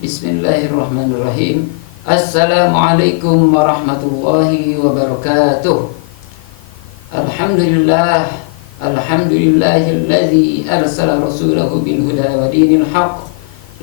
Bismillahirrahmanirrahim. Assalamualaikum warahmatullahi wabarakatuh. Alhamdulillahilladzi arsala rasulahu bil huda wa dinil haqq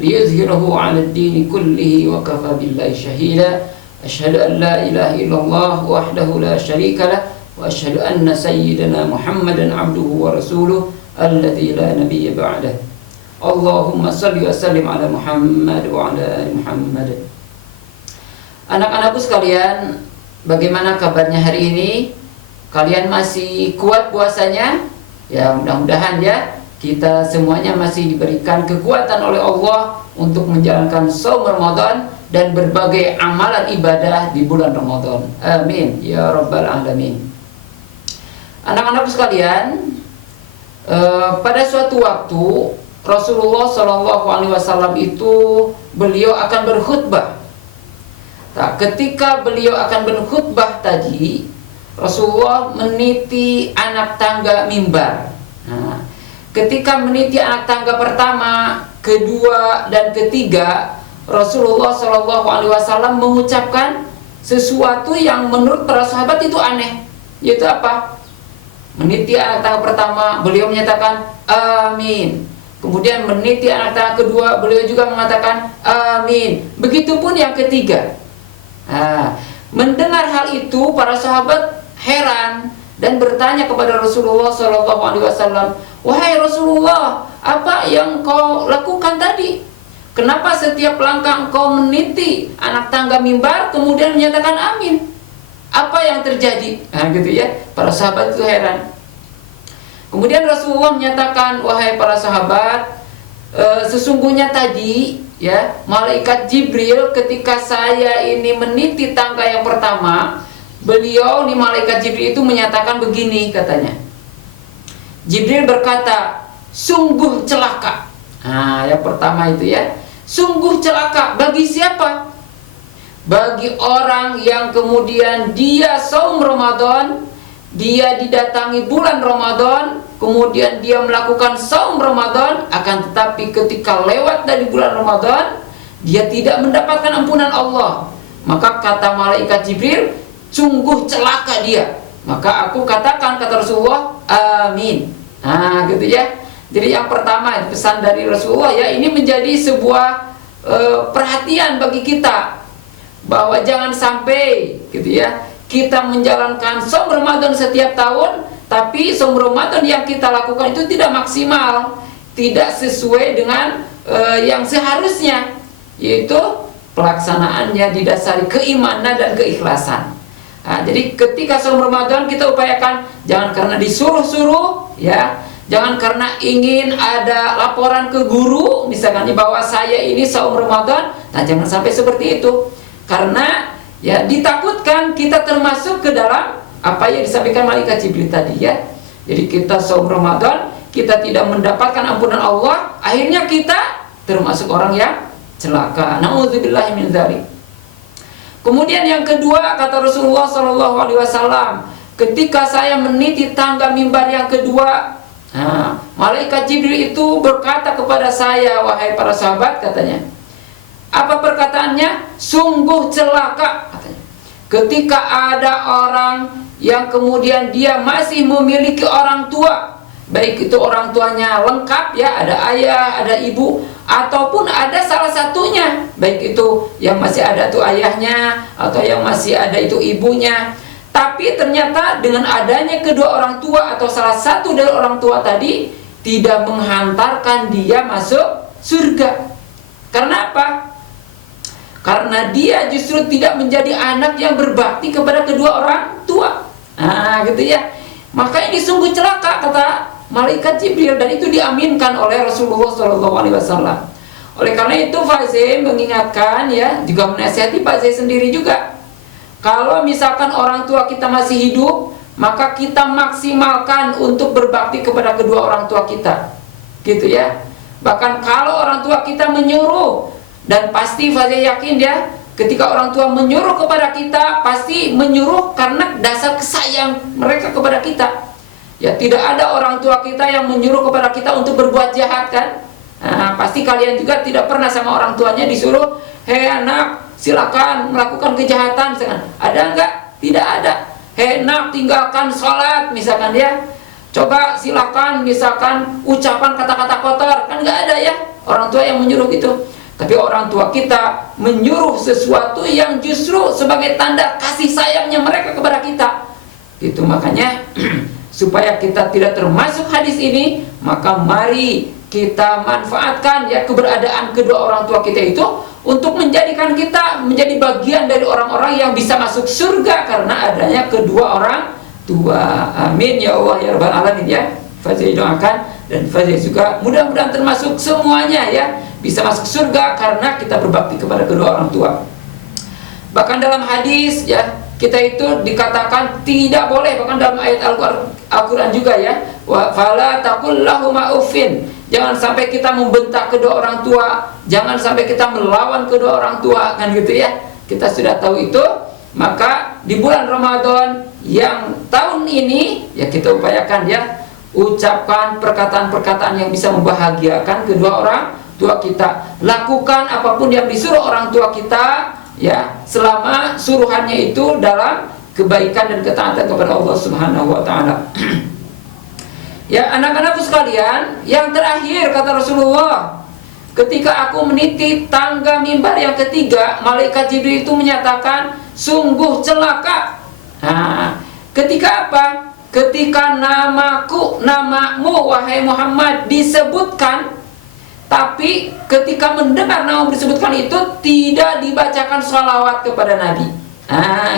liyuzhirahu 'alad dini kullihi wa kafa billahi shahida. Asyhadu an la ilaha illallah wahdahu la syarika lah wa asyhadu anna sayyidana Muhammadan 'abduhu wa rasuluh alladzi la nabiyya ba'dahu. Allahumma salli wa sallim ala Muhammad wa ala ali Muhammad. Anak-anakku sekalian, bagaimana kabarnya hari ini? Kalian masih kuat puasanya? Ya, mudah-mudahan ya, kita semuanya masih diberikan kekuatan oleh Allah untuk menjalankan shaum Ramadan dan berbagai amalan ibadah di bulan Ramadan. Amin ya rabbal alamin. Anak-anakku sekalian, pada suatu waktu Rasulullah SAW itu beliau akan berkhutbah. Nah, ketika beliau akan berkhutbah tadi, Rasulullah meniti anak tangga mimbar. Nah, ketika meniti anak tangga pertama, kedua, dan ketiga, Rasulullah SAW mengucapkan sesuatu yang menurut para sahabat itu aneh. Yaitu apa? Meniti anak tangga pertama, beliau menyatakan amin. Kemudian meniti anak tangga kedua, beliau juga mengatakan amin. Begitupun yang ketiga. Nah, mendengar hal itu, para sahabat heran dan bertanya kepada Rasulullah SAW, wahai Rasulullah, apa yang kau lakukan tadi? Kenapa setiap langkah engkau meniti anak tangga mimbar kemudian menyatakan amin? Apa yang terjadi? Nah, gitu ya. Para sahabat itu heran. Kemudian Rasulullah menyatakan, wahai para sahabat, sesungguhnya tadi ya, malaikat Jibril ketika saya ini meniti tangga yang pertama, beliau nih, malaikat Jibril itu menyatakan begini katanya. Jibril berkata, sungguh celaka. Nah, yang pertama itu ya, sungguh celaka bagi siapa? Bagi orang yang kemudian dia shaum Ramadan, dia didatangi bulan Ramadan, kemudian dia melakukan shaum Ramadan, akan tetapi ketika lewat dari bulan Ramadan, dia tidak mendapatkan ampunan Allah. Maka kata malaikat Jibril, sungguh celaka dia. Maka aku katakan, kata Rasulullah, amin. Nah, gitu ya. Jadi yang pertama, pesan dari Rasulullah ya, ini menjadi sebuah perhatian bagi kita, bahwa jangan sampai gitu ya, kita menjalankan shaum Ramadan setiap tahun, tapi shaum Ramadan yang kita lakukan itu tidak maksimal, tidak sesuai dengan yang seharusnya, yaitu pelaksanaannya didasari keimanan dan keikhlasan. Nah, jadi ketika shaum Ramadan kita upayakan jangan karena disuruh-suruh ya, jangan karena ingin ada laporan ke guru misalkan bahwa saya ini shaum Ramadan. Nah, jangan sampai seperti itu, karena ya ditakutkan kita termasuk ke dalam apa yang disampaikan malaikat Jibril tadi ya. Jadi kita shaum Ramadan, kita tidak mendapatkan ampunan Allah, akhirnya kita termasuk orang yang celaka. Nauzubillahi min dzalik. Kemudian yang kedua, kata Rasulullah SAW, ketika saya meniti tangga mimbar yang kedua, nah, malaikat Jibril itu berkata kepada saya, wahai para sahabat, katanya, apa perkataannya? Sungguh celaka, katanya, ketika ada orang yang kemudian dia masih memiliki orang tua, baik itu orang tuanya lengkap ya, ada ayah, ada ibu, ataupun ada salah satunya, baik itu yang masih ada tuh ayahnya, atau yang masih ada itu ibunya, tapi ternyata dengan adanya kedua orang tua atau salah satu dari orang tua tadi tidak menghantarkan dia masuk surga. Karena apa? Karena dia justru tidak menjadi anak yang berbakti kepada kedua orang tua. Nah, gitu ya. Maka ini sungguh celaka, kata malaikat Jibril, dan itu diaminkan oleh Rasulullah SAW. Oleh karena itu, Pak Z mengingatkan ya, juga menasihati Pak Z sendiri juga. Kalau misalkan orang tua kita masih hidup, maka kita maksimalkan untuk berbakti kepada kedua orang tua kita. Gitu ya. Bahkan kalau orang tua kita menyuruh, dan pasti Fazil yakin ya, ketika orang tua menyuruh kepada kita, pasti menyuruh karena dasar kesayang mereka kepada kita. Ya, tidak ada orang tua kita yang menyuruh kepada kita untuk berbuat jahat kan? Nah, pasti kalian juga tidak pernah sama orang tuanya disuruh, hei anak, silakan melakukan kejahatan, misalkan. Ada enggak? Tidak ada. Hei anak, tinggalkan sholat, misalkan ya. Coba silakan, misalkan ucapan kata-kata kotor, kan enggak ada ya orang tua yang menyuruh gitu. Tapi orang tua kita menyuruh sesuatu yang justru sebagai tanda kasih sayangnya mereka kepada kita. Itu makanya supaya kita tidak termasuk hadis ini, maka mari kita manfaatkan ya keberadaan kedua orang tua kita itu untuk menjadikan kita menjadi bagian dari orang-orang yang bisa masuk surga karena adanya kedua orang tua. Amin ya Allah ya Rabbal Alamin ya. Fazil doakan dan Fazil juga mudah-mudahan termasuk semuanya ya bisa masuk surga karena kita berbakti kepada kedua orang tua. Bahkan dalam hadis ya kita itu dikatakan tidak boleh, bahkan dalam ayat Al-Quran juga ya, wa fala taqul lahuma uffin. Jangan sampai kita membentak kedua orang tua, jangan sampai kita melawan kedua orang tua, kan gitu ya. Kita sudah tahu itu, maka di bulan Ramadan yang tahun ini ya kita upayakan ya ucapkan perkataan-perkataan yang bisa membahagiakan kedua orang tua kita. Lakukan apapun yang disuruh orang tua kita ya, selama suruhannya itu dalam kebaikan dan ketaatan kepada Allah Subhanahu wa taala. Ya, anak-anakku sekalian, yang terakhir kata Rasulullah, ketika aku meniti tangga mimbar yang ketiga, malaikat Jibril itu menyatakan, sungguh celaka. Nah, ketika apa? Ketika namamu wahai Muhammad disebutkan, tapi ketika mendengar nama disebutkan itu tidak dibacakan sholawat kepada Nabi.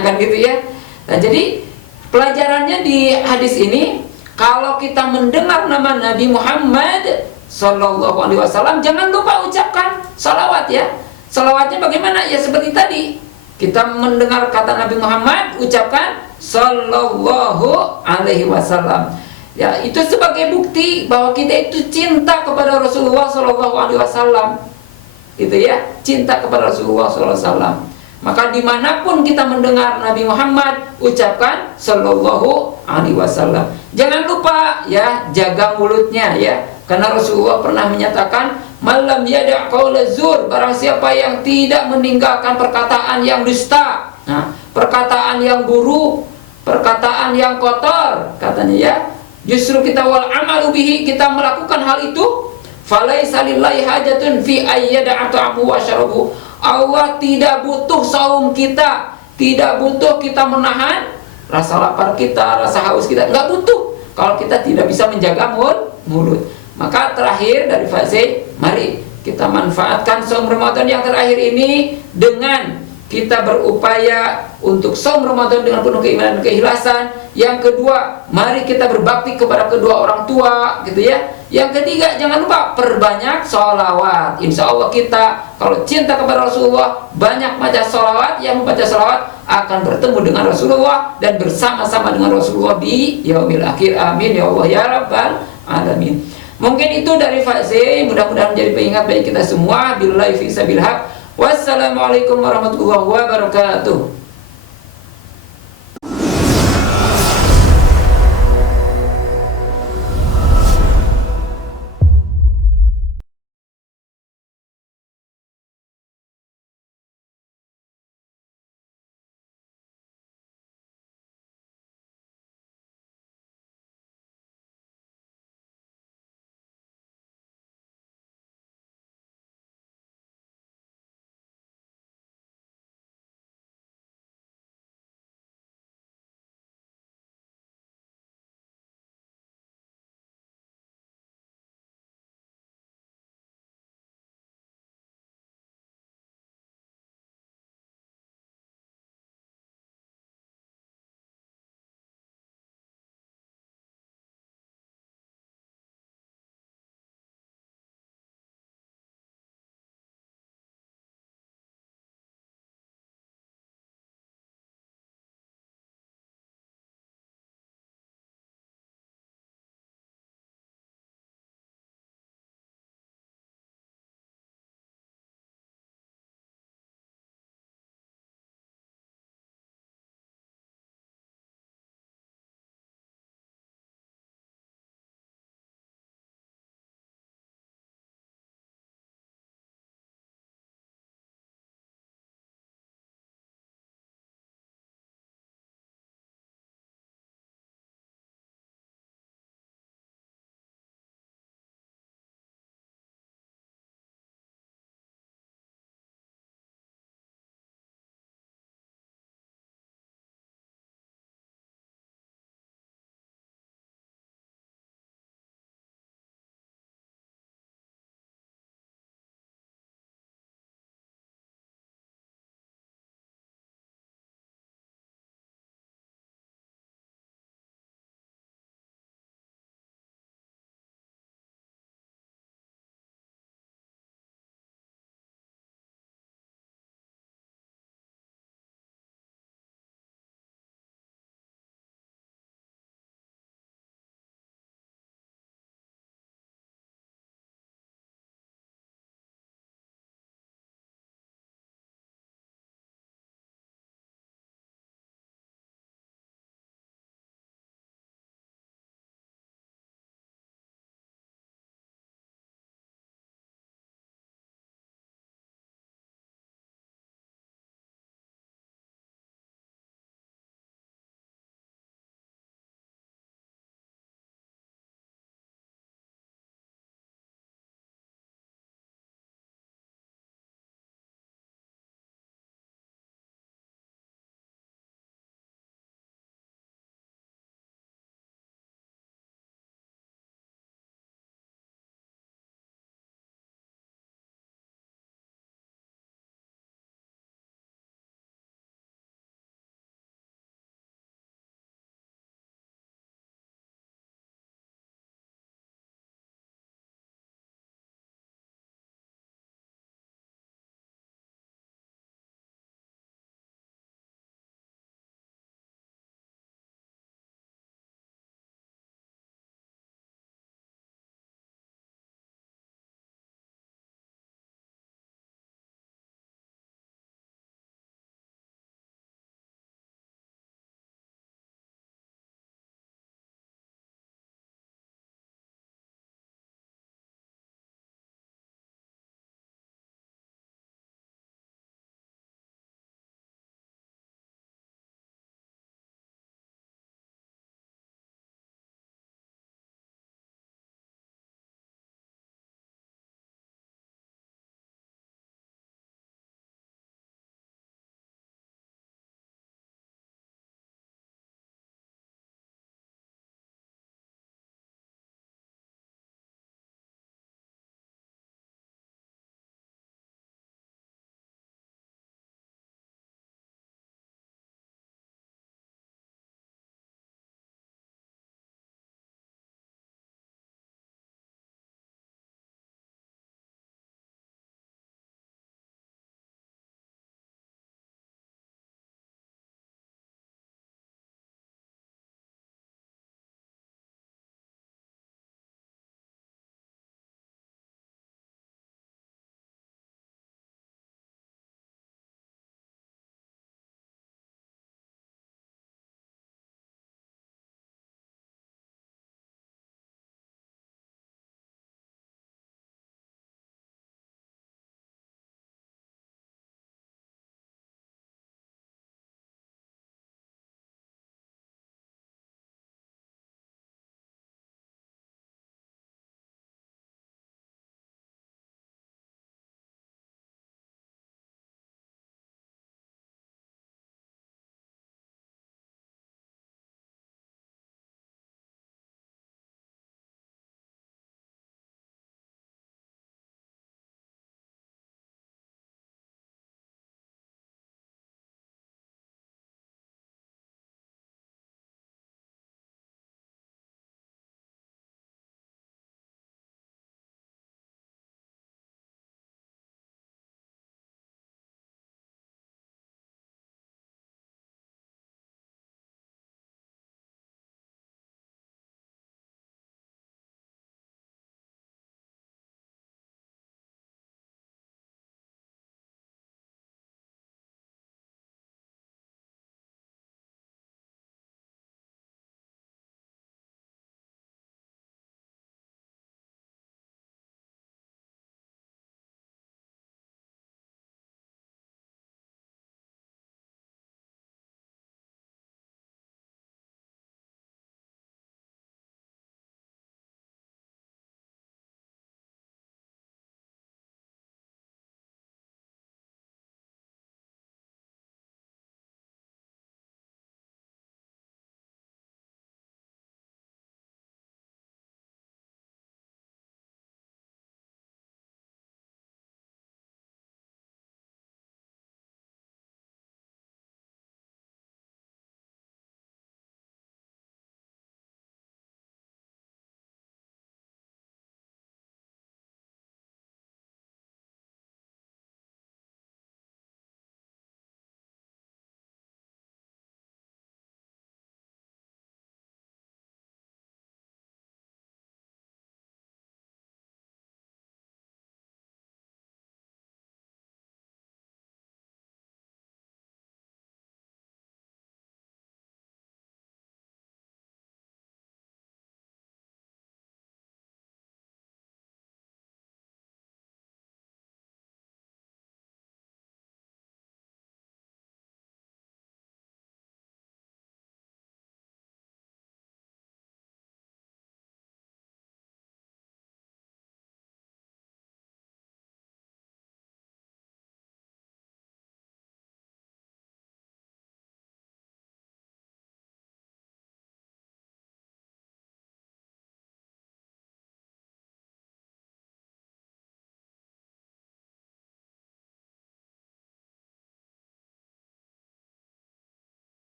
Kan gitu ya. Nah, jadi pelajarannya di hadis ini, kalau kita mendengar nama Nabi Muhammad Sallallahu Alaihi Wasallam, jangan lupa ucapkan sholawat ya. Sholawatnya bagaimana? Ya seperti tadi, kita mendengar kata Nabi Muhammad, ucapkan Sallallahu Alaihi Wasallam. Ya, itu sebagai bukti bahwa kita itu cinta kepada Rasulullah Sallallahu Alaihi Wasallam. Itu ya, cinta kepada Rasulullah Sallallahu Alaihi Wasallam. Maka dimanapun kita mendengar Nabi Muhammad, ucapkan Sallallahu Alaihi Wasallam. Jangan lupa ya, jaga mulutnya ya, karena Rasulullah pernah menyatakan, malam yada' qaula zur, barang siapa yang tidak meninggalkan perkataan yang dusta, nah, perkataan yang buruk, perkataan yang kotor, katanya ya. Justru kita wal amalu bihi, kita melakukan hal itu, falaisa lillahi hajatun fi ayyada'a ta'amu wa syarabu. Allah tidak butuh saum kita, tidak butuh kita menahan rasa lapar kita, rasa haus kita, enggak butuh kalau kita tidak bisa menjaga mulut. Maka terakhir dari fase, mari kita manfaatkan saum Ramadan yang terakhir ini dengan kita berupaya untuk saum Ramadan dengan penuh keimanan dan keikhlasan. Yang kedua, mari kita berbakti kepada kedua orang tua, gitu ya. Yang ketiga, jangan lupa perbanyak sholawat. Insya Allah kita kalau cinta kepada Rasulullah, banyak baca sholawat. Yang membaca sholawat akan bertemu dengan Rasulullah dan bersama-sama dengan Rasulullah di yaumil akhir. Amin ya Allah ya Rabbal Alamin. Mungkin itu dari fase, mudah-mudahan menjadi pengingat bagi kita semua. Billahi fi sabilillah. Wassalamualaikum warahmatullahi wabarakatuh.